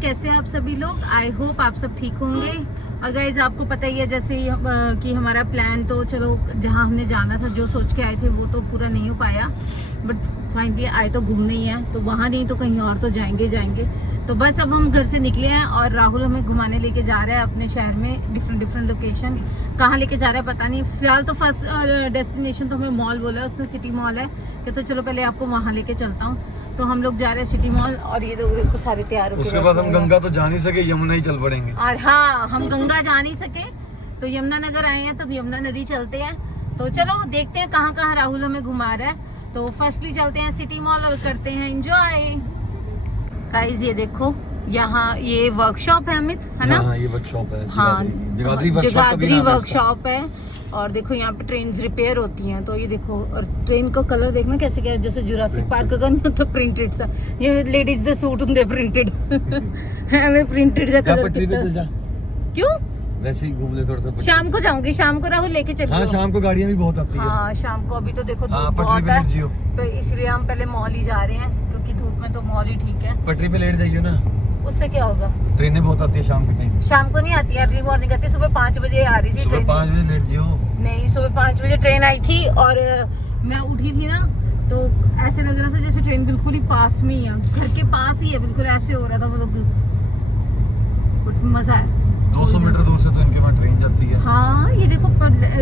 कैसे हैं आप सभी लोग? आई होप आप सब ठीक होंगे। और गाइज आपको पता ही है जैसे कि हमारा प्लान तो चलो जहां हमने जाना था, जो सोच के आए थे वो तो पूरा नहीं हो पाया, बट फाइनली आए तो घूमने ही है, तो वहाँ नहीं तो कहीं और तो जाएंगे। तो बस अब हम घर से निकले हैं और राहुल हमें घुमाने लेके जा रहा है अपने शहर में, डिफरेंट लोकेशन। कहाँ लेके जा रहा है पता नहीं। फिलहाल तो फर्स्ट डेस्टिनेशन तो हमें मॉल बोला है उसने, सिटी मॉल है कि तो चलो पहले आपको वहाँ लेके चलता हूँ। तो हम लोग जा रहे हैं सिटी मॉल और ये लोग देखो सारे तैयार होकर। उसके बाद हम गंगा तो जा नहीं सके, यमुना ही चल पड़ेंगे। और हाँ, हम गंगा जा नहीं सके तो यमुना नगर आए हैं, तो यमुना नदी चलते हैं। तो चलो देखते हैं कहाँ कहाँ राहुल हमें घुमा रहा है। तो फर्स्टली चलते हैं सिटी मॉल और करते हैं एंजॉय। गाइस ये देखो यहाँ ये वर्कशॉप है अमित, है ना? हाँ, ये वर्कशॉप है। हाँ, जगाधरी वर्कशॉप है। है। और देखो यहाँ पे ट्रेन रिपेयर होती हैं। तो ये देखो, और ट्रेन का कलर देखना कैसे क्या है, जैसे जुरासिक पार्क का ना, तो प्रिंटेड सा। ये लेडीज दे सूट होंगे प्रिंटेड। हमें प्रिंटेड सा कलर कितना। क्यों? वैसे ही घूम ले थोड़ा सा। शाम को जाऊंगी, शाम को राहुल लेके चलिए। हाँ, शाम को गाड़ियाँ भी बहुत आती है। हाँ शाम को, अभी तो देखो हाँ, धूप बहुत पटरी पे लेट है, जियो। तो इसलिए हम पहले मॉल ही जा रहे हैं, क्योंकि धूप में तो मॉल ही ठीक है। पटरी पे लेट जाइए ना, उससे क्या होगा? ट्रेनें बहुत आती है शाम के टाइम। शाम को नहीं आती है, अर्ली मॉर्निंग आती है। सुबह 5 बजे आ रही थी सुबह ट्रेन। 5 बजे लेट जियो। नहीं, सुबह 5 बजे ट्रेन आई थी और मैं उठी थी ना, तो ऐसे लग रहा था जैसे ट्रेन बिल्कुल ही पास में ही है, घर के पास ही है, बिल्कुल ऐसे हो रहा था मतलब। मजा है। 200 मीटर दूर से तो इनके वहाँ ट्रेन जाती है। हाँ ये देखो,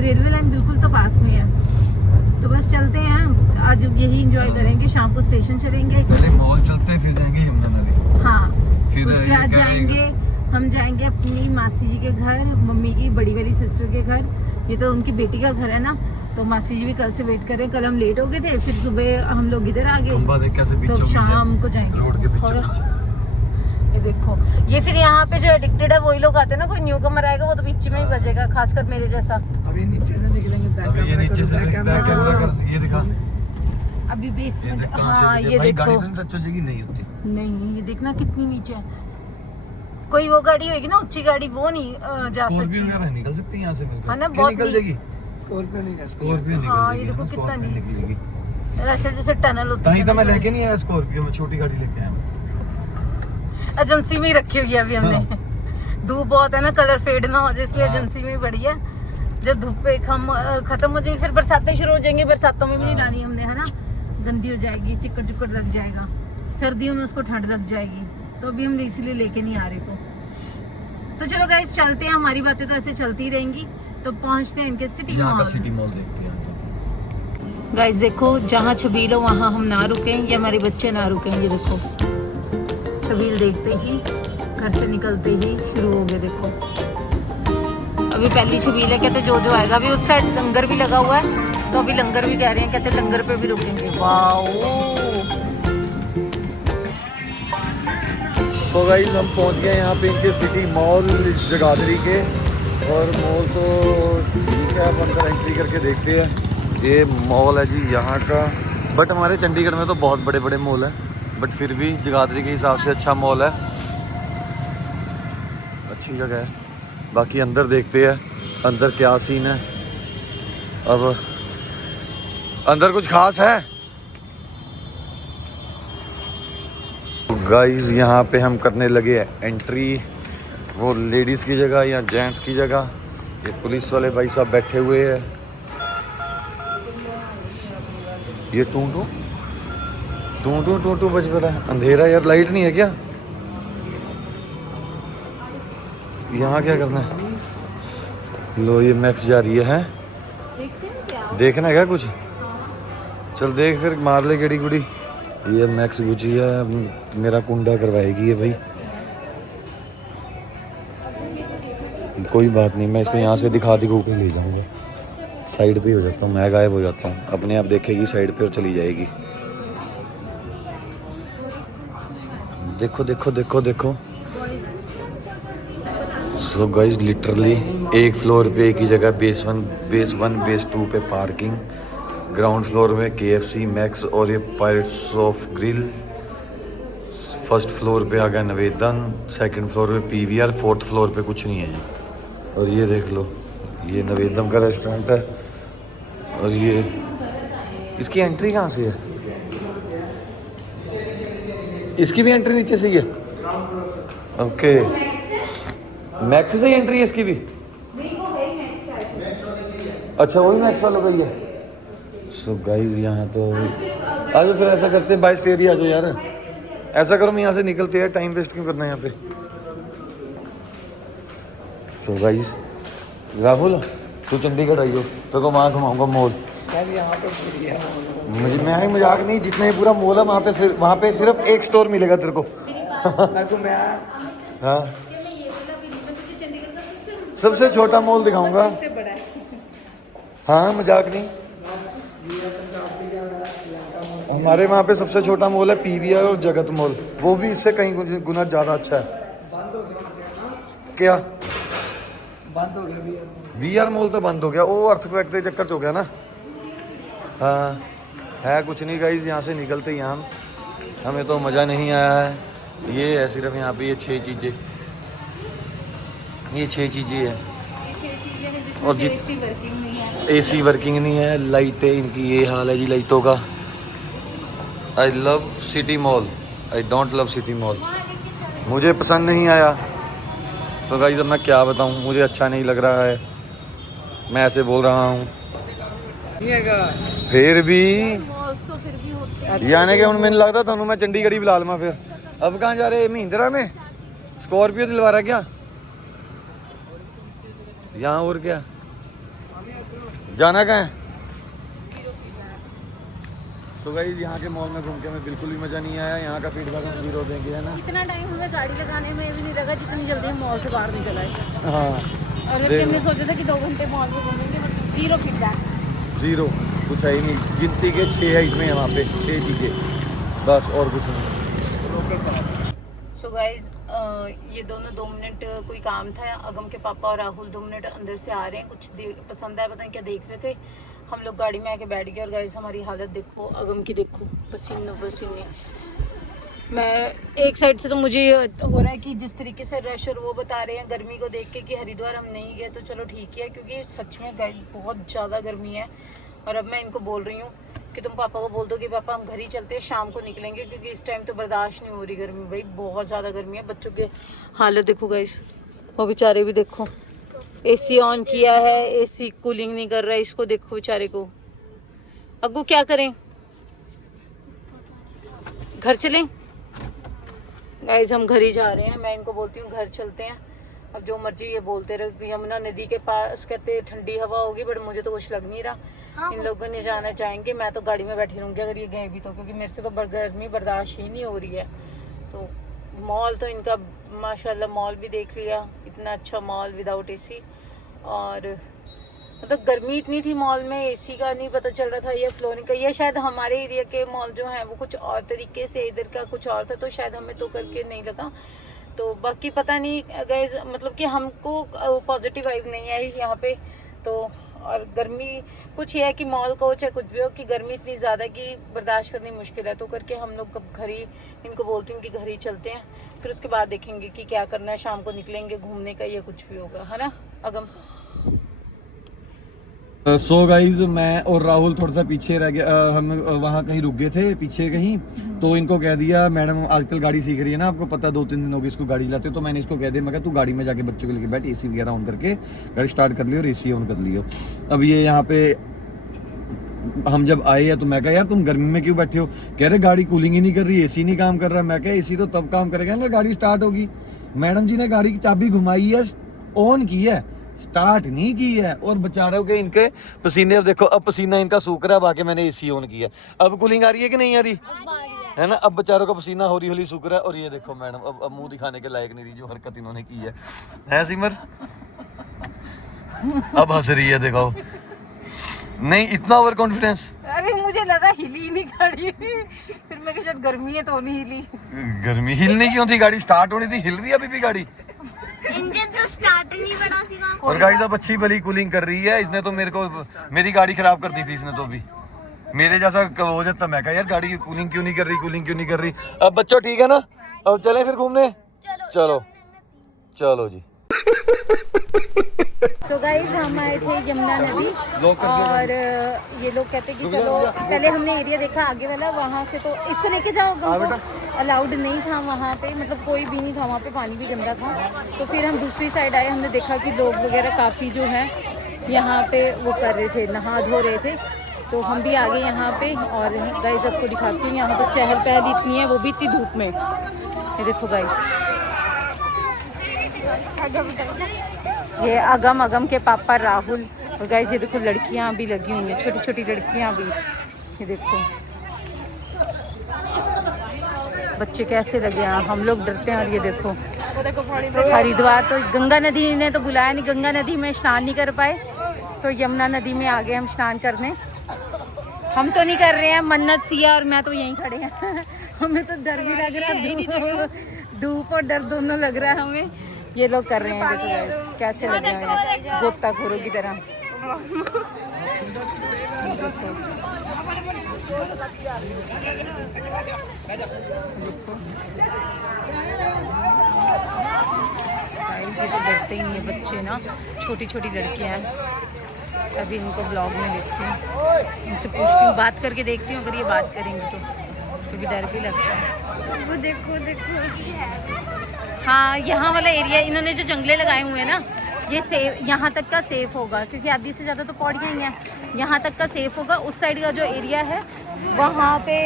रेलवे लाइन बिल्कुल तो पास में है। तो बस चलते हैं, आज यही एंजॉय करेंगे। शाम को स्टेशन चलेंगे, पहले मॉल चलते हैं, फिर जाएंगे यमुना नदी। हाँ, फिर उसके बाद हम जाएंगे अपनी मासी जी के घर, मम्मी की बड़ी वाली सिस्टर के घर। ये तो उनकी बेटी का घर है ना, तो मासी जी भी कल से वेट कर रहे हैं। कल हम लेट हो गए थे, फिर सुबह हम लोग इधर आ गए, तो शाम को जाएंगे रोड के बीचों बीच। ये देखो, ये फिर यहाँ पे जो एडिक्टेड है वही लोग आते हैं ना, कोई न्यू कमर आएगा वो तो बीच में ही बजेगा, खासकर मेरे जैसा। अभी नीचे से निकलेंगे, अभी ये नीचे से बैक कैमरा कर, ये दिखा अभी बेसमेंट। हाँ, हाँ ये ये देखो, देखो, गाड़ी तो टच हो जाएगी नहीं होती। नहीं ये देखना कितनी नीचे है। कोई वो गाड़ी होगी ना ऊंची गाड़ी, वो नहीं जा सकती। निकल सकती है यहाँ से, हाँ ना, बहुत निकल जाएगी। स्कॉर्पियो निकल हाँ, ये देखो कितना निकलेगी। ऐसे जैसे टनल होती तभी है। तो मैं लेके नहीं आया स्कॉर्पियो, मैं छोटी गाड़ी लेके आया। एजेंसी में ही रखी हुई है अभी हमने। धूप बहुत है ना, कलर फेड ना हो जाए, इसलिए एजेंसी में ही पड़ी है। जब धूप पे खत्म हो जाएगी, फिर बरसातें शुरू हो जाएंगी। बरसातों में भी नहीं लानी हमने, है ना, गंदी हो जाएगी, चिक्कड़ लग जाएगा। सर्दियों में उसको ठंड लग जाएगी, तो अभी हम इसीलिए लेके नहीं आ रहे को। तो चलो गाइस चलते हैं, हमारी बातें तो ऐसे चलती ही रहेंगी। तो पहुंचते हैं इनके सिटी मॉल। सिटी मॉल देखते हैं। गाइस देखो, जहाँ छबील हो वहाँ हम ना रुकें, ये हमारे बच्चे ना रुकें। ये देखो, छबील देखते ही, घर से निकलते ही शुरू हो गए। देखो अभी पहली छबील है, कहते जो आएगा। अभी उस साइड लंगर भी लगा हुआ है, तो अभी लंगर भी कह रहे हैं, कहते लंगर पे भी रुकेंगे। वाओ। तो गाइस हम पहुंच गए यहाँ पे इनके सिटी मॉल जगाधरी के। और मॉल तो ठीक है, अब अंदर एंट्री करके देखते हैं। ये मॉल है जी यहाँ का, बट हमारे चंडीगढ़ में तो बहुत बड़े बड़े मॉल है, बट फिर भी जगाधरी के हिसाब से अच्छा मॉल है, अच्छी जगह है। बाकी अंदर देखते हैं अंदर क्या सीन है। अब अंदर कुछ खास है गाइस, यहाँ पे हम करने लगे एंट्री, वो लेडीज़ की जगह या जेंट्स की जगह। ये पुलिस वाले भाई साहब बैठे हुए हैं। ये टू बज पड़ा है, अंधेरा यार, लाइट नहीं है क्या? यहाँ क्या करना है? लो ये मैक्स जा रही है, देखना है क्या कुछ? चल देख फिर, मार ले गेड़ी गुड़ी। ये मैक्स गुची है, मेरा कुंडा करवाएगी ये भाई। कोई बात नहीं, मैं इसको यहाँ से दिखा के ले जाऊँगा। साइड पे हो जाता हूँ, मैं गायब हो जाता हूँ, अपने आप देखेगी साइड पे और चली जाएगी। देखो देखो देखो देखो। सो गाइस लिटरली एक फ्लोर पे एक ही जगह, बेस 1 बेस 2 पे पार्किंग, ग्राउंड फ्लोर में KFC मैक्स और ये pirates of grill, first floor पे आ गया निवेदन, सेकंड फ्लोर पे PVR, फोर्थ फ्लोर पे कुछ नहीं है जी। और ये देख लो, ये निवेदन का रेस्टोरेंट है। और ये इसकी एंट्री कहाँ से है? इसकी भी एंट्री नीचे से ही है। ओके, मैक्स से ही एंट्री है इसकी भी? अच्छा वही मैक्स वालों का ही है। सो गाइस यहाँ तो आ जाओ, फिर ऐसा करते हैं बाई स्टेयर ही आ जाओ यार। ऐसा करो, हम यहाँ से निकलते हैं, टाइम वेस्ट क्यों करना है यहाँ पे। सो गाइस राहुल तू चंडीगढ़ आई हो तो वहाँ घुमाऊंगा मॉल। मुझे मैं मजाक नहीं, जितना ही पूरा मॉल है वहाँ पे सिर्फ एक स्टोर मिलेगा तेरे को। हाँ सबसे छोटा मॉल दिखाऊंगा। हाँ मजाक नहीं, हमारे वहाँ पे सबसे छोटा मॉल है पीवीआर और जगत मॉल, वो भी इससे कहीं गुना ज़्यादा अच्छा है। क्या बंद हो गया? वीआर मॉल तो बंद हो गया, वो अर्थक्वेक के चक्कर हो गया ना। हाँ है कुछ नहीं गाइस, यहाँ से निकलते ही हमें तो मज़ा नहीं आया है। ये है सिर्फ यहाँ पे ये 6 चीज़ें, ये 6 चीज़ें हैं और एसी वर्किंग नहीं है, लाइटें इनकी ये हाल है जी लाइटों का। I love city mall, I don't love city mall, मुझे पसंद नहीं आया। तो गाइस अब मैं क्या बताऊँ, मुझे अच्छा नहीं लग रहा है, मैं ऐसे बोल रहा हूँ। फिर भी यानी कि हूँ मैंने लगता थानू मैं चंडीगढ़ ही बुला लवा। फिर अब कहाँ जा रहे, महिंद्रा में स्कॉर्पियो दिलवा रहा क्या यहाँ, और क्या जाना कहाँ है? तो भाई यहाँ के मॉल में घूम के हमें बिल्कुल भी मज़ा नहीं आया, यहाँ का फीडबैक हम 0 देंगे, है ना। इतना टाइम हमें गाड़ी लगाने में भी नहीं लगा जितनी जल्दी हम मॉल से बाहर निकल आए। हाँ और हमने सोचा था कि 2 घंटे मॉल में घूमेंगे, मतलब 0 फीडबैक, 0 कुछ है ही नहीं। गिनती के 6 है इसमें, वहाँ पे 6 चीज़ें बस और कुछ नहीं। सो गाइज ये दोनों 2 मिनट कोई काम था, अगम के पापा और राहुल 2 मिनट अंदर से आ रहे हैं, कुछ पसंद आया, पता नहीं क्या देख रहे थे। हम लोग गाड़ी में आके बैठ गए और गाइस हमारी हालत देखो, अगम की देखो, पसीने पसीने। मैं एक साइड से तो मुझे हो रहा है कि जिस तरीके से रश और वो बता रहे हैं गर्मी को देख के कि हरिद्वार हम नहीं गए तो चलो ठीक है, क्योंकि सच में गाइस बहुत ज़्यादा गर्मी है। और अब मैं इनको बोल रही हूँ कि तुम पापा को बोल दो कि पापा हम घर ही चलते हैं, शाम को निकलेंगे, क्योंकि इस टाइम तो बर्दाश्त नहीं हो रही गर्मी भाई, बहुत ज़्यादा गर्मी है। बच्चों की हालत देखो गाइस, वो बेचारे भी देखो, एसी ऑन किया है, एसी कूलिंग नहीं कर रहा है, इसको देखो बेचारे को। अग्गू क्या करें, घर चलें? गाइस हम घर ही जा रहे हैं, मैं इनको बोलती हूँ घर चलते हैं, अब जो मर्जी ये बोलते रहे। यमुना नदी के पास कहते ठंडी हवा होगी, बट मुझे तो कुछ लग नहीं रहा। इन लोगों ने जाना चाहेंगे, मैं तो गाड़ी में बैठी रहूँगी अगर ये गए भी तो, क्योंकि मेरे से तो गर्मी बर्दाश्त ही नहीं हो रही है। तो मॉल तो इनका माशाल्लाह मॉल भी देख लिया, इतना अच्छा मॉल विदाउट एसी, और मतलब गर्मी इतनी थी मॉल में, एसी का नहीं पता चल रहा था या फ्लोरिंग का, या शायद हमारे एरिया के मॉल जो हैं वो कुछ और तरीके से, इधर का कुछ और था, तो शायद हमें तो करके नहीं लगा। तो बाकी पता नहीं गाइस, मतलब कि हमको पॉजिटिव वाइब नहीं आई यहाँ पे तो। और गर्मी कुछ ये है कि मॉल का हो चाहे कुछ भी हो, कि गर्मी इतनी ज़्यादा कि बर्दाश्त करनी मुश्किल है, तो करके हम लोग कब घर ही, इनको बोलती हूँ कि घर ही चलते हैं, फिर उसके बाद देखेंगे कि क्या करना है, शाम को निकलेंगे घूमने का या कुछ भी होगा, है ना अगम। सो गाइज मैं और राहुल थोड़ा सा पीछे रह गया, हम वहाँ कहीं रुक गए थे पीछे कहीं, तो इनको कह दिया मैडम आजकल गाड़ी सीख रही है ना, आपको पता 2-3 दिन हो गए इसको गाड़ी लाते, तो मैंने इसको कह दिया, मैं कहा तू गाड़ी में जाके बच्चों को लेके बैठ, एसी वगैरह ऑन करके गाड़ी स्टार्ट कर लियो और एसी ऑन कर लियो। अब ये यहाँ पे हम जब आए हैं तो मैं कहा यार तुम गर्मी में क्यों बैठे हो, कह रहे गाड़ी कूलिंग ही नहीं कर रही, एसी नहीं काम कर रहा। मैं कहा एसी तो तब काम करेगा ना गाड़ी स्टार्ट होगी। मैडम जी ने गाड़ी की चाबी घुमाई है, ऑन की है, स्टार्ट नहीं की है, और बेचारों के इनके पसीने, अब देखो अब पसीना इनका सूख रहा है, बाकी मैंने एसी ऑन किया, अब कूलिंग आ रही है कि नहीं आ रही है ना। अब बेचारों का पसीना हौली हौली सूख रहा है, और ये देखो मैडम अब मुंह दिखाने के लायक नहीं रही जो हरकत इन्होंने की है सिमर। अब हंस रही है देखो, नहीं इतना ओवर कॉन्फिडेंस। अरे मुझे लगा हिली नहीं गाड़ी, फिर मैं शायद गर्मी है तो नहीं हिली। गर्मी हिलने क्यों थी, गाड़ी स्टार्ट होनी थी, हिल रही है अभी भी गाड़ी, इंजन तो स्टार्ट नहीं बना सीगा। और गाइस अब अच्छी भली कूलिंग कर रही है, इसने तो मेरी गाड़ी खराब कर दी थी इसने तो। अभी मेरे जैसा हो जाता, मैं कहा यार गाड़ी की कूलिंग क्यों नहीं कर रही। अब बच्चों ठीक है ना, अब चलें फिर घूमने, चलो जी। सो गाइज हम आए थे यमुना नदी, और ये लोग कहते कि चलो, पहले हमने एरिया देखा आगे वाला, वहाँ से तो इसको लेके जाओ अलाउड नहीं था वहाँ पे, मतलब कोई भी नहीं था वहाँ पे, पानी भी गंदा था। तो फिर हम दूसरी साइड आए, हमने देखा कि लोग वगैरह काफ़ी जो है यहाँ पे वो कर रहे थे, नहा धो रहे थे। तो हम भी आ गए यहाँ पे। और गाइस आपको दिखाती हूँ यहाँ पर चहल पहल इतनी है, वो भी इतनी धूप में। ये देखो गाइस, ये अगम के पापा राहुल। और गाइस ये देखो लड़कियाँ भी लगी हुई हैं, छोटी छोटी लड़कियाँ भी। ये देखो बच्चे कैसे लगे हैं, हम लोग डरते हैं। और ये देखो हरिद्वार, तो गंगा नदी ने तो बुलाया नहीं, गंगा नदी में स्नान नहीं कर पाए, तो यमुना नदी में आ गए हम स्नान करने। हम तो नहीं कर रहे हैं, मन्नत सिया और मैं तो यहीं खड़े हैं। हमें तो डर भी लग रहा है, धूप और डर दोनों लग रहा है हमें। ये लोग कर रहे हैं, देखो गाइस कैसे लग रहे हैं गोताखोरों की तरह। गाइस ये तो डरते ही हैं बच्चे ना, छोटी छोटी लड़कियां हैं। अभी इनको ब्लॉग में देखती हूँ, इनसे पूछती हूँ, बात करके देखती हूँ अगर ये बात करेंगे तो, क्योंकि डर भी लगता है। वो देखो देखो। हाँ यहाँ वाला एरिया इन्होंने जो जंगले लगाए हुए हैं ना, ये सेफ, यहाँ तक का सेफ होगा, क्योंकि आधी से ज़्यादा तो पौड़ियाँ ही हैं। यहाँ तक का सेफ होगा। उस साइड का जो एरिया है वहाँ पे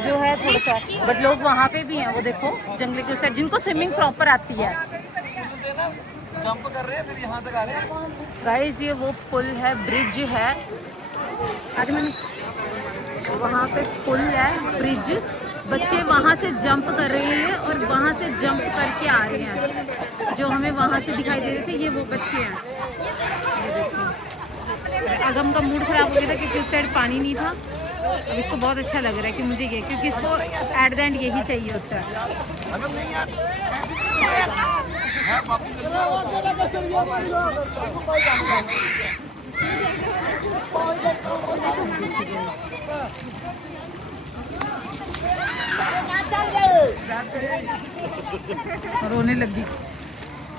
जो है थोड़ा सा, बट लोग वहाँ पे भी हैं, वो देखो जंगले के उस साइड, जिनको स्विमिंग प्रॉपर आती है। जंप कर रहे हैं, फिर यहाँ तक आ रहे हैं। गाइस ये वो पुल है, ब्रिज है, वहाँ पे पुल है, ब्रिज। बच्चे वहाँ से जंप कर रहे हैं और वहाँ से जंप करके आ रहे हैं। जो हमें वहाँ से दिखाई दे रहे थे ये वो बच्चे हैं। ये देखो अगम का मूड खराब हो गया था क्योंकि उस साइड पानी नहीं था। अब इसको बहुत अच्छा लग रहा है कि मुझे ये, क्योंकि इसको एट द एंड यही चाहिए होता है। रोने लगी,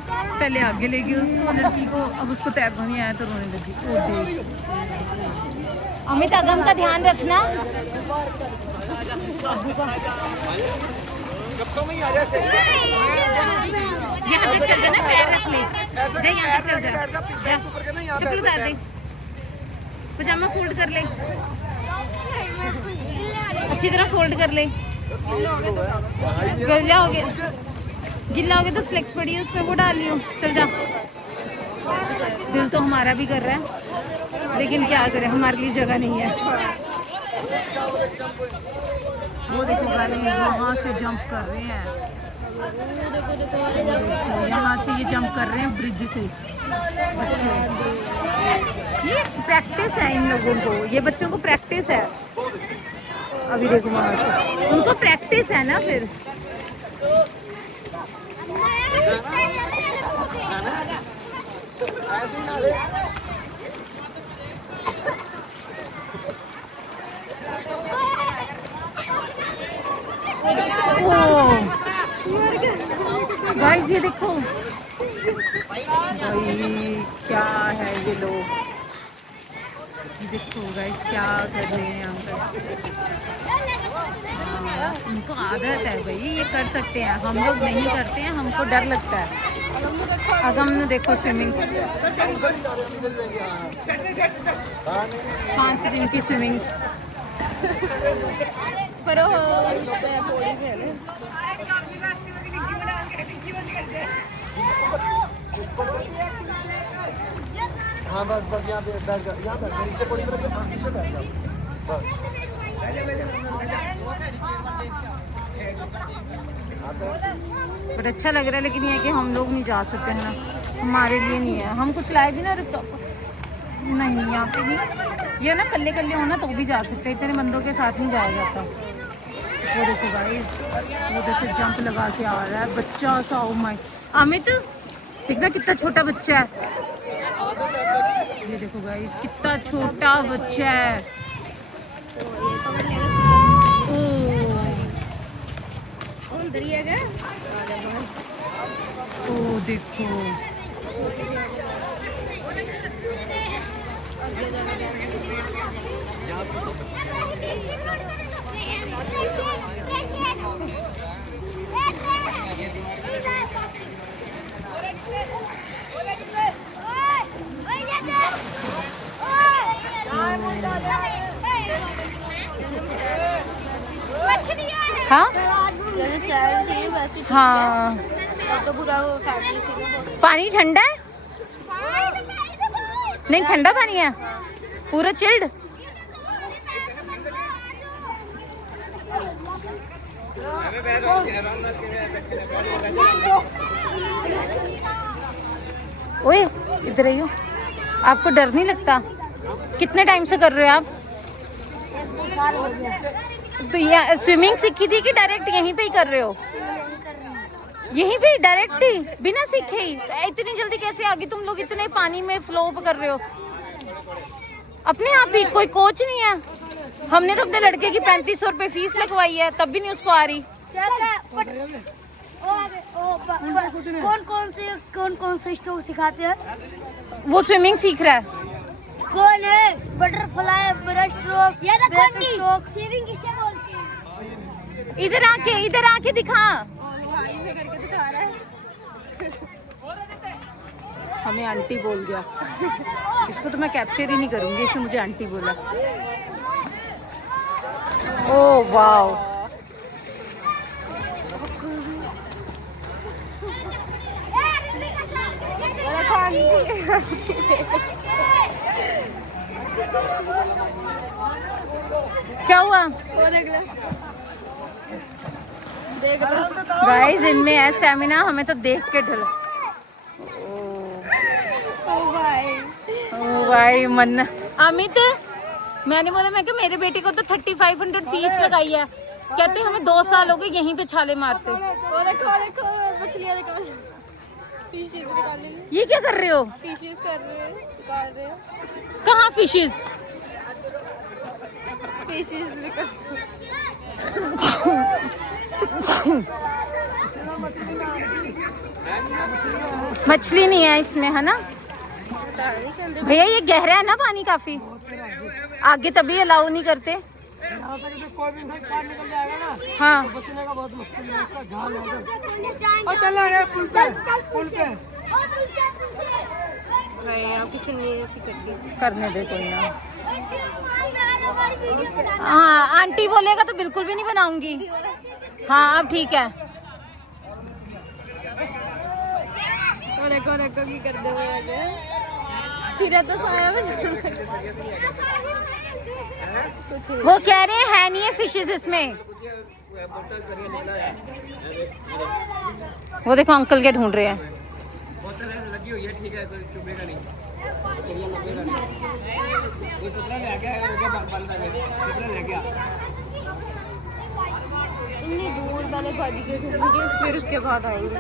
पहले आगे ले गई उसको, लड़की को, अब उसको तैरना नहीं आया तो रोने लगी। ओ देख, अमित अगम का ध्यान रखना। यहाँ तक चल ना, पैर रख ले, जा यहाँ तक चल जा, चप्पल उतार दे, पजामा फोल्ड कर ले, अच्छी तरह फोल्ड कर ले। गिल्ला हो गया तो फ्लेक्स पड़ी है उसमें, वो डाल लियो, चल जा। दिल तो हमारा भी कर रहा है, लेकिन क्या करें, हमारे लिए जगह नहीं है। वो देखो वहाँ से जंप कर रहे हैं, यहाँ से ये जंप कर रहे हैं ब्रिज से बच्चे। ये प्रैक्टिस है इन लोगों को, ये बच्चों को प्रैक्टिस है। अभी देखो वहाँ से उनको प्रैक्टिस है ना फिर। गाइस ये देखो भाई क्या है ये लोग, देखो गाइस क्या कर रहे हैं यहाँ पर। उनको आदत है भाई, ये कर सकते हैं, हम लोग नहीं करते हैं, हमको डर लगता है। अगम ने देखो स्विमिंग, 5 दिन की स्विमिंग। पर हाँ बस यहाँ पे बैठ जा, यहाँ बैठ जा, नीचे पड़ी पर नीचे बैठ जा बस। बट अच्छा लग रहा है, लेकिन ये है कि हम लोग नहीं जा सकते हैं ना, हमारे लिए नहीं है। हम कुछ लाए भी ना नहीं यहाँ पे नहीं, ये ना कल्ले हो ना तो भी जा सकते, इतने बंदों के साथ नहीं जाया जाता। वो देखो गाइस, वो जैसे जंप लगा के आ रहा है बच्चा सा। ओ माय, अमित देखना कितना छोटा बच्चा है, ये देखो गाइस कितना छोटा बच्चा है। ओ देखो हाँ जैसे चाय थी वैसे ठीक हाँ है। अब तो पूरा वो फैमिली थी ना बहुत। पानी ठंडा है? नहीं ठंडा पानी है पूरा चिल्ड। ओए इधर आइयो। आपको डर नहीं लगता? कितने टाइम से कर रहे हो आप? साल हो गया तो ये स्विमिंग सीखी थी कि डायरेक्ट यहीं पे ही कर रहे हो? यहीं पे डायरेक्ट ही बिना सीखे ही? इतनी जल्दी कैसे आ गई तुम लोग? इतने पानी में फ्लो कर रहे हो अपने आप ही? कोई कोच नहीं है? हमने तो अपने लड़के की 3500 रुपए फीस लगवाई है तब भी नहीं उसको आ रही। कौन कौन से स्ट्रोक सिखाते हैं? वो स्विमिंग सीख रहा है। कौन है? Butterfly, breast stroke, back stroke, swimming किसे बोलते हैं? इधर आके दिखा। ऐसे करके दिखा रहा है। हमें आंटी बोल दिया। इसको तो मैं कैप्चर ही नहीं करूंगी, इसने मुझे आंटी बोला। ओह वाओ क्या हुआ? वो देख लो, देख लो। गाइस इनमें है स्टैमिना, हमें तो देख के ढल। ओ भाई मन। अमित मैंने बोला मैं कि मेरे बेटे को तो 3500 फीस लगाई है, कहते हमें 2 साल हो गए यहीं पे छाले मारते। वो देखो मछलियाँ निकाल, फिशेस निकाल रही है। ये क्या कर रहे हो? फिशेस कर रहे हैं, निकाल रहे हैं। कहाँ फिशेस? फिशेस निकाल। मछली नहीं है इसमें है ना भैया? ये गहरा है ना पानी काफी? आगे तभी अलाउ नहीं करते। कोई भी इंसान पार निकल जाएगा ना, हाँ बचने का बहुत मुश्किल है, उसका जान होगा। और चलना है पुल पे आप कुछ नहीं ऐसी करती। करने दे कोई ना। हाँ आंटी बोलेगा तो बिल्कुल भी नहीं बनाऊंगी। हाँ अब ठीक है। देखो की कर दे फिर तो साया में कुछ वो कह रहे हैं नहीं है फिशेस इसमें। वो देखो अंकल क्या ढूंढ रहे हैं। लगी हुई है, ठीक है, कोई चुभेगा नहीं। कोई टुकड़ा ले गया, टुकड़ा ले गया। इतनी दूर पहले भाजी के घूमेंगे फिर उसके बाद आएंगे।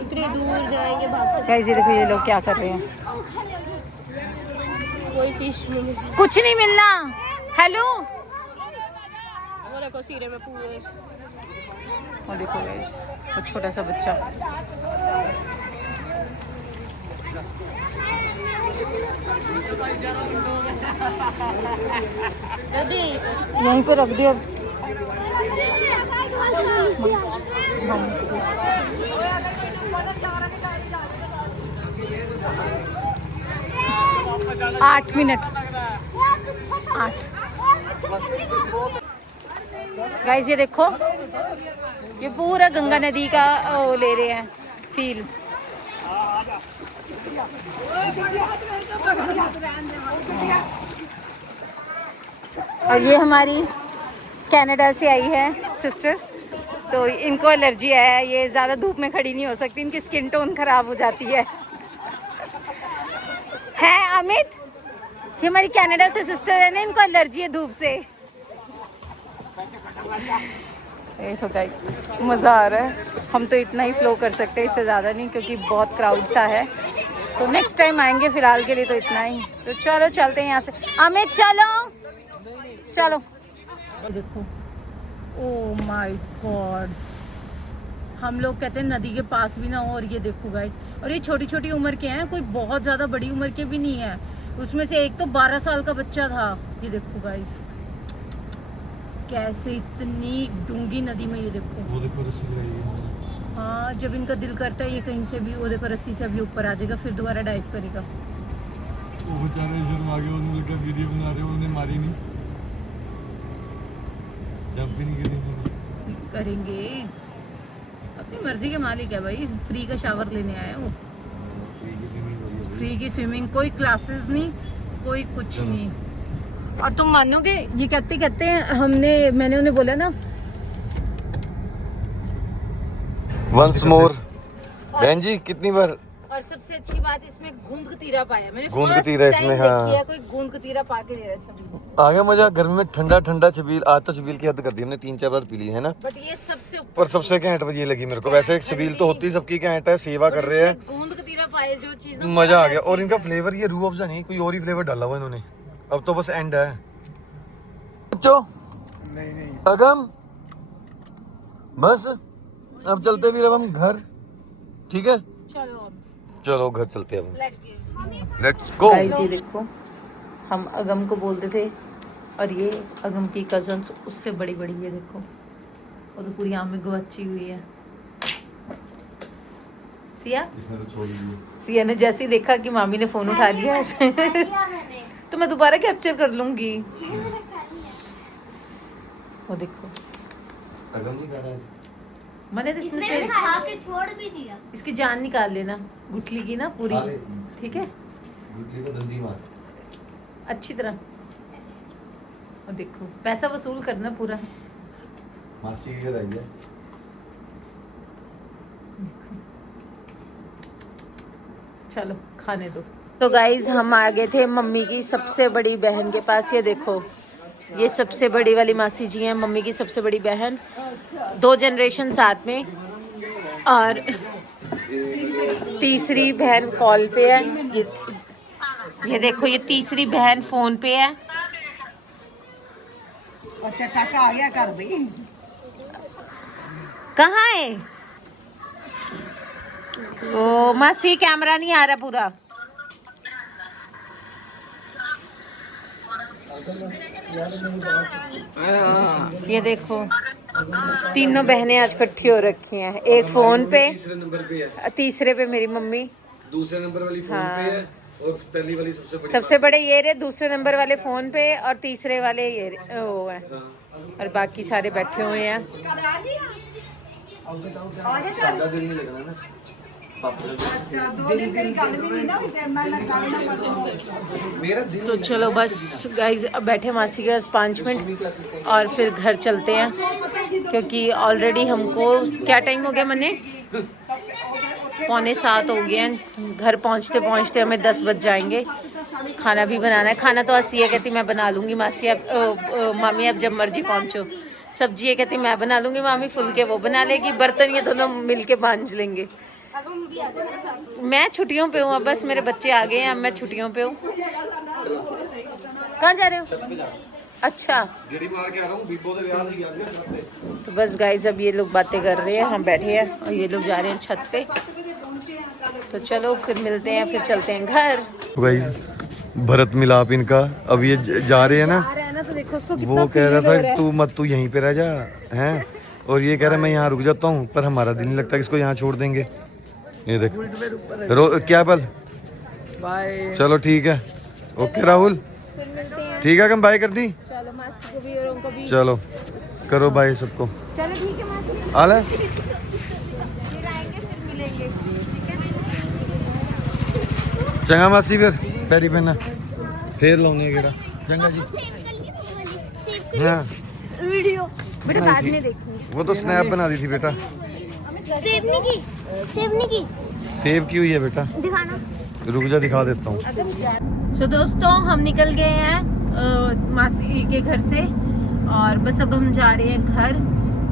इतनी दूर जाएंगे भाग। गाइस ये देखो ये लोग क्या कर रहे हैं। कोई फिश नहीं मिली। कुछ नहीं मिलना। हेलो वो देखो सीरे में पूरे। वो देखो गाइस वो छोटा सा बच्चा। यहीं पे रख दिया। आठ मिनट 8। गाइस ये देखो ये पूरा गंगा नदी का वो ले रहे हैं फील। और ये हमारी कनाडा से आई है सिस्टर, तो इनको एलर्जी है, ये ज़्यादा धूप में खड़ी नहीं हो सकती, इनकी स्किन टोन खराब हो जाती है अमित? ये हमारी कनाडा से सिस्टर है ना, इनको एलर्जी है धूप से। देखो गाइस मज़ा आ रहा है। हम तो इतना ही फ्लो कर सकते हैं, इससे ज़्यादा नहीं, क्योंकि बहुत क्राउड सा है। तो नेक्स्ट टाइम आएंगे, फ़िलहाल के लिए तो इतना ही। तो चलो चलते हैं यहाँ से। अमित चलो चलो। देखो ओह माय गॉड, हम लोग कहते हैं नदी के पास भी ना हो, और ये देखो गाइस, और ये छोटी छोटी उम्र के हैं, कोई बहुत ज़्यादा बड़ी उम्र के भी नहीं है। उसमें से एक तो 12 साल का बच्चा था। ये देखो गाइस कैसे इतनी डूंगी नदी में, ये देखो वो देखो रस्सी लगाई है। हाँ जब इनका दिल करता है ये कहीं से भी, वो देखो रस्सी से अभी ऊपर आ जाएगा, फिर दोबारा डाइव करेगा। वो बेचारे शर्म आ गए, उन्होंने लगा वीडियो बना रहे, उन्होंने मारी नहीं। जंप भी नहीं करेंगे, अपनी मर्जी के मालिक है भाई। फ्री का शावर लेने आया वो, फ्री की स्विमिंग, कोई क्लासेस नहीं, कोई कुछ नहीं। और तुम मानोगे, ये कहते मैंने उन्हें बोला ना वंस मोर। बहन जी कितनी बार और सबसे अच्छी बात इसमें गूंद कतीरा पाया मैंने, गूंद कतीरा इसमें, हाँ। कोई गूंद कतीरा पा के दे रहा छबील। आ गया मजा गर्मी में, ठंडा ठंडा छबील। आज तो छबील की हद कर दी हमने, 3-4 बार पी ली है ना। बट ये सबसे पर सबसे घैंट ये लगी मेरे को। वैसे छबील तो होती सबकी घैंट है, सेवा कर रहे हैं, गूंद कतीरा पाए जो चीज ना, मजा आ गया। और इनका फ्लेवर ये रूह अफ़ज़ा नहीं, कोई और ही फ्लेवर डाला हुआ इन्होंने। अब तो बस एंड है। बच्चों नहीं अगम बस अब चलते फिर अब हम घर, ठीक है? चलो अब चलो घर चलते हैं अब, लेट्स लेट्स गो। गाइस ये देखो, हम अगम को बोलते थे और ये अगम की कजन्स उससे बड़ी बड़ी है, देखो वो तो पूरी आम में गवच्ची हुई है। सिया इसने तो छोड़ दी। सिया ने जैसे ही देखा कि मामी ने फोन उठा लिया ऐसे तो मैं दोबारा कैप्चर कर लूंगी। वो देखो अगम नहीं कर रहा है, मैंने तो इसमें से खा के छोड़ भी दिया। इसकी जान निकाल लेना, गुठली की ना पूरी, खा ले। ठीक है, गुठली को दंडी मार। अच्छी तरह। और देखो पैसा वसूल करना पूरा। मासी की घर आई है। चलो खाने दो। तो गाइज हम आ गए थे मम्मी की सबसे बड़ी बहन के पास। ये देखो, ये सबसे बड़ी वाली मासी जी हैं, मम्मी की सबसे बड़ी बहन, 2 जनरेशन साथ में। और तीसरी बहन कॉल पे है। ये देखो, ये तीसरी बहन फोन पे है। आ गया कर भी। कहाँ है? ओ मासी कैमरा नहीं आ रहा पूरा। ये देखो, तीनों बहनें आज इकट्ठी हो रखी हैं। एक फोन पे, तीसरे पे मेरी मम्मी, दूसरे नंबर वाली फोन पे है, और पहली वाली सबसे बड़े ये रहे, दूसरे नंबर वाले फोन पे, और तीसरे वाले ये वो है। और बाकी सारे बैठे हुए हैं। तो चलो बस गाइज, अब बैठे मासी के पास 5 मिनट और फिर घर चलते हैं, क्योंकि ऑलरेडी हमको क्या टाइम हो गया, मैंने 6:45 हो गए हैं। घर पहुंचते पहुंचते हमें 10 बज जाएंगे। खाना भी बनाना है। खाना तो आसिया कहती मैं बना लूँगी, मासी अब मामी अब जब मर्जी पहुंचो। सब्जी ये कहती मैं बना लूँगी, मामी फुलके वो बना लेगी, बर्तन ये दोनों मिल के बांध लेंगे। मैं छुट्टियों पे हूँ अब, बस मेरे बच्चे आ गए हैं, अब मैं छुट्टियों पे हूँ। कहाँ जा रहे हो? अच्छा, तो बस गाइज अब ये लोग बातें कर रहे हैं, हम बैठे हैं और ये लोग जा रहे हैं छत पे। तो चलो फिर मिलते हैं, फिर चलते हैं घर। गाइस भरत मिलाप इनका, अब ये जा रहे हैं ना, तो देखो उसको वो कह रहा था तू यहीं पे रह जा, हैं, और ये कह रहा है मैं यहाँ रुक जाता हूँ, पर हमारा दिल नहीं लगता कि इसको यहाँ छोड़ देंगे। ये देखो क्या बल, चलो ठीक है, ओके राहुल, ठीक है, हम बाय कर दी, चलो मासी को भी और उनको भी, चलो करो बाय सबको। चलो ठीक है मासी, आला फिर आएंगे, फिर मिलेंगे, चंगा मासी, फिर पैरी पहना, फिर लाउने गेड़ा, चंगा जी। हाँ वीडियो बेटा बाद में देखूंगी। वो तो स्नैप बना दी थी बेटा, सेव नहीं की, सेव नहीं की, सेव की हुई है बेटा, दिखाना। रुक जा दिखा देता हूँ। सो दोस्तों हम निकल गए हैं मासी के घर से, और बस अब हम जा रहे हैं घर,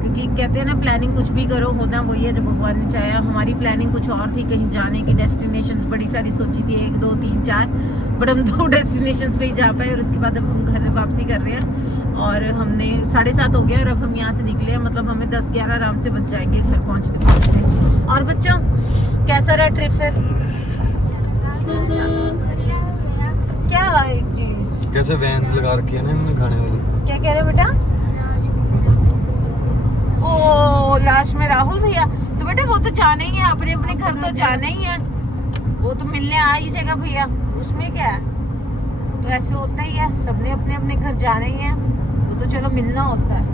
क्योंकि कहते हैं ना प्लानिंग कुछ भी करो होना वही है जो भगवान ने चाहा। हमारी प्लानिंग कुछ और थी, कहीं जाने की, डेस्टिनेशंस बड़ी सारी सोची थी, 1 2 3 4, बट हम 2 डेस्टिनेशंस पे ही जा पाए, और उसके बाद अब हम घर वापसी कर रहे हैं। और हमने 7:30 हो गया और अब हम यहाँ से निकले हैं, मतलब हमें 10-11 आराम से बच जाएंगे घर पहुँचते पहुँचते। और बच्चों कैसा रहा ट्रिप फिर? क्या है एक चीज, कैसे वैन्स लगा रखी है ना हमने खाने वाली। क्या कह रहे हो बेटा? ओ लास्ट में राहुल भैया, तो बेटा वो तो जाना ही है, अपने अपने घर तो जाना ही है, वो तो मिलने आ ही जाएगा भैया, उसमें क्या है, तो ऐसे होता ही है, सबने अपने अपने घर जाना ही है, वो तो चलो मिलना होता है।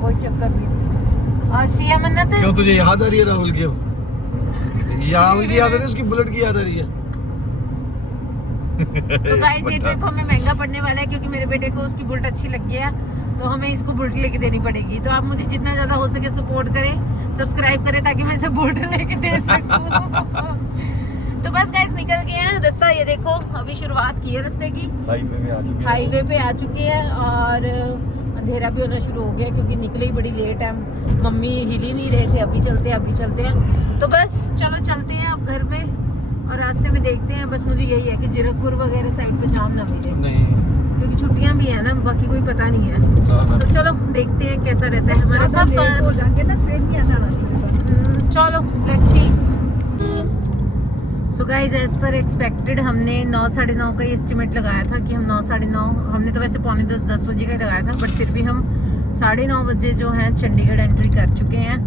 कोई चक्कर नहीं। और सिया मन्नत क्यों तुझे याद आ रही है राहुल की? राहुल की याद आ रही है, उसकी बुलेट की याद आ रही है। तो गाइस ये ट्रिप हमें महंगा पड़ने वाला है क्योंकि मेरे बेटे को उसकी बुलेट अच्छी लगी है, तो हमें इसको बुलेट लेके देनी पड़ेगी। तो आप मुझे जितना ज्यादा हो सके सपोर्ट करें, सब्सक्राइब करें ताकि मैं इसे बुलेट लेके दे सकूं। तो बस गाइस निकल गए हैं रास्ता, ये देखो अभी शुरुआत की है रास्ते की, हाईवे पे आ चुके हैं और अंधेरा भी होना शुरू हो गया क्योंकि निकले ही बड़ी लेट है। मम्मी हिल ही नहीं रहे थे, अभी चलते हैं। तो बस चलो चलते हैं अब घर में और रास्ते में देखते हैं। बस मुझे यही है कि जीरकपुर वगैरह साइड पे जाम ना मिले नहीं, क्योंकि छुट्टियां भी है ना, बाकी कोई पता नहीं है। तो चलो देखते हैं कैसा रहता है हमारा सफर। हो जाएंगे ना, फिर नहीं आना। चलो let's see. So guys as per expected हमने 9 साढ़े 9 का ही एस्टिमेट लगाया था कि हम 9 साढ़े 9, हमने तो वैसे पौने 10 बजे का ही लगाया था, बट फिर भी हम 9:30 बजे जो है चंडीगढ़ एंट्री कर चुके हैं।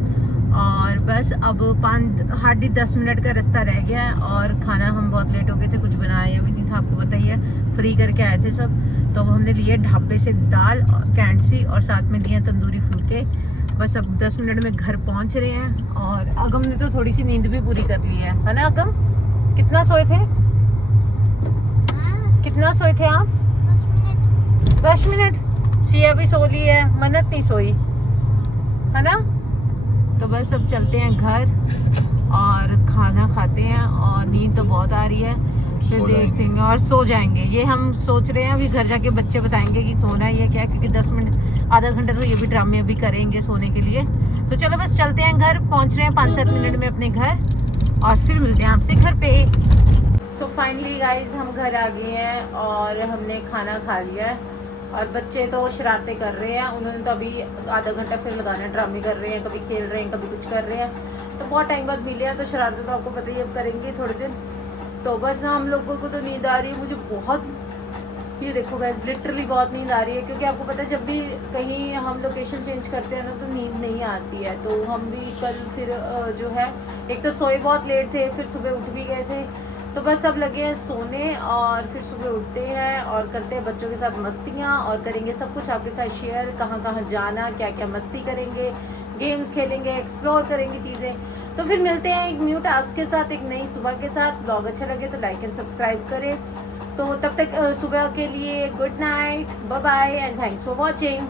और बस अब 5 10 मिनट का रास्ता रह गया है और खाना हम बहुत लेट हो गए थे, कुछ बनाया भी नहीं था, आपको पता ही है, फ्री करके आए थे सब। तो अब हमने लिए ढाबे से दाल कैंटसी और साथ में लिए तंदूरी फुलके। बस अब 10 मिनट में घर पहुंच रहे हैं। और अगम ने तो थोड़ी सी नींद भी पूरी कर ली है ना अगम? कितना सोए थे? कितना सोए थे आप? 10 मिनट। सिया भी सो ली है, मन्नत नहीं सोई है ना। तो बस अब चलते हैं घर और खाना खाते हैं और नींद तो बहुत आ रही है, फिर देखते हैं और सो जाएंगे। ये हम सोच रहे हैं अभी घर जाके बच्चे बताएंगे कि सोना है या क्या, क्योंकि 10 मिनट आधा घंटा तो ये भी ड्रामे अभी करेंगे सोने के लिए। तो चलो बस चलते हैं घर, पहुंच रहे हैं 5-7 मिनट में अपने घर और फिर मिलते हैं आपसे घर पे। सो फाइनली गाइज हम घर आ गए हैं और हमने खाना खा लिया है और बच्चे तो शरारतें कर रहे हैं। उन्होंने तो अभी आधा घंटा फिर लगाना, ड्रामे कर रहे हैं, कभी खेल रहे हैं, कभी कुछ कर रहे हैं। तो बहुत टाइम बाद मिले हैं, तो शरारतें तो आपको पता ही अब करेंगे थोड़े दिन। तो बस हम लोगों को तो नींद आ रही है, मुझे बहुत, ये देखो गाइस लिटरली बहुत नींद आ रही है क्योंकि आपको पता है जब भी कहीं हम लोकेशन चेंज करते हैं ना तो नींद नहीं आती है। तो हम भी कल फिर जो है एक तो सोए बहुत लेट थे, फिर सुबह उठ भी गए थे। तो बस अब लगे हैं सोने और फिर सुबह उठते हैं और करते हैं बच्चों के साथ मस्तियाँ और करेंगे सब कुछ आपके साथ शेयर, कहाँ कहाँ जाना, क्या क्या मस्ती करेंगे, गेम्स खेलेंगे, एक्सप्लोर करेंगे चीज़ें। तो फिर मिलते हैं एक न्यू टास्क के साथ, एक नई सुबह के साथ। ब्लॉग अच्छा लगे तो लाइक एंड सब्सक्राइब करें। तो तब तक सुबह के लिए good night, bye bye and thanks for watching.